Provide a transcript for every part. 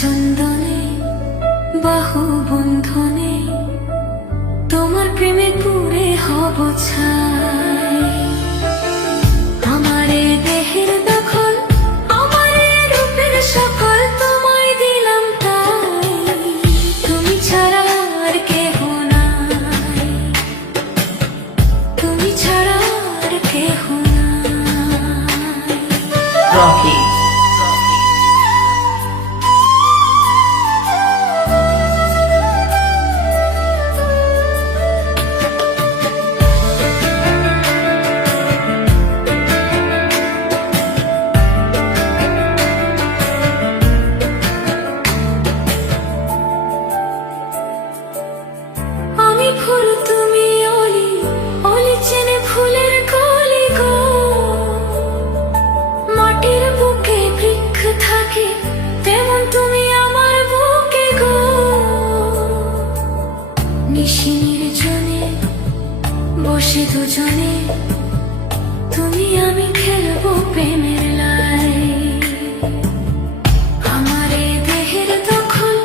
চন্দনে বাহু বন্ধনে তোমার প্রেমে পুরে হব ছাই। আমারে দেহের দখল, আমারে রূপের সকল তোমায় দিলাম তাই। তুমি ছাড়া আর কেহ নাই, তুমি ছাড়া আর কেহ নাই। রকি ফুল তুমি অলি অলি চেনে ফুলের কলি গো। মাটির বুকে বৃক্ষ থাকে তেমন তুমি আমার বুকে গো। নিশির জনে বসে দুজনে তুমি আমি খেলবো প্রেমের লাই। আমারে দেহের দখল,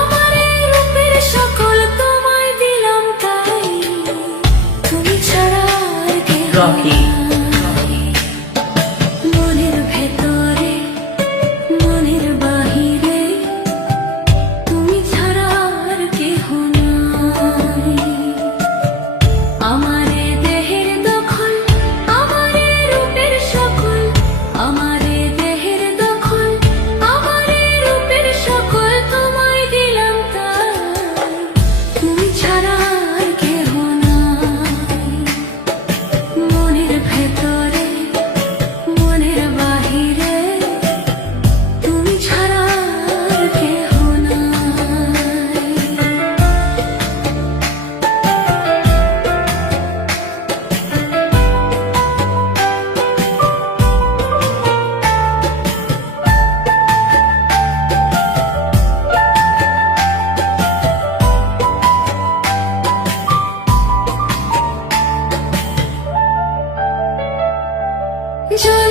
আমারে রূপের সকল তোমায় দিলাম তাই। তুমি ছাড়া আর কেহ রকি নাই। মনের ভেতরে মনের বাহিরে তুমি ছাড়া আর কেহ নাই। আমারে দেহের দখল, আমারে রূপের সকল, আমারে দেহের দখল, আমারে রূপের সকল তোমায় দিলাম তাই। তুমি ছাড়া আর কেহ নাই। মনের ভেতরে মনের বাহিরে তুমি ছাড়া আর কেহ নাই। জল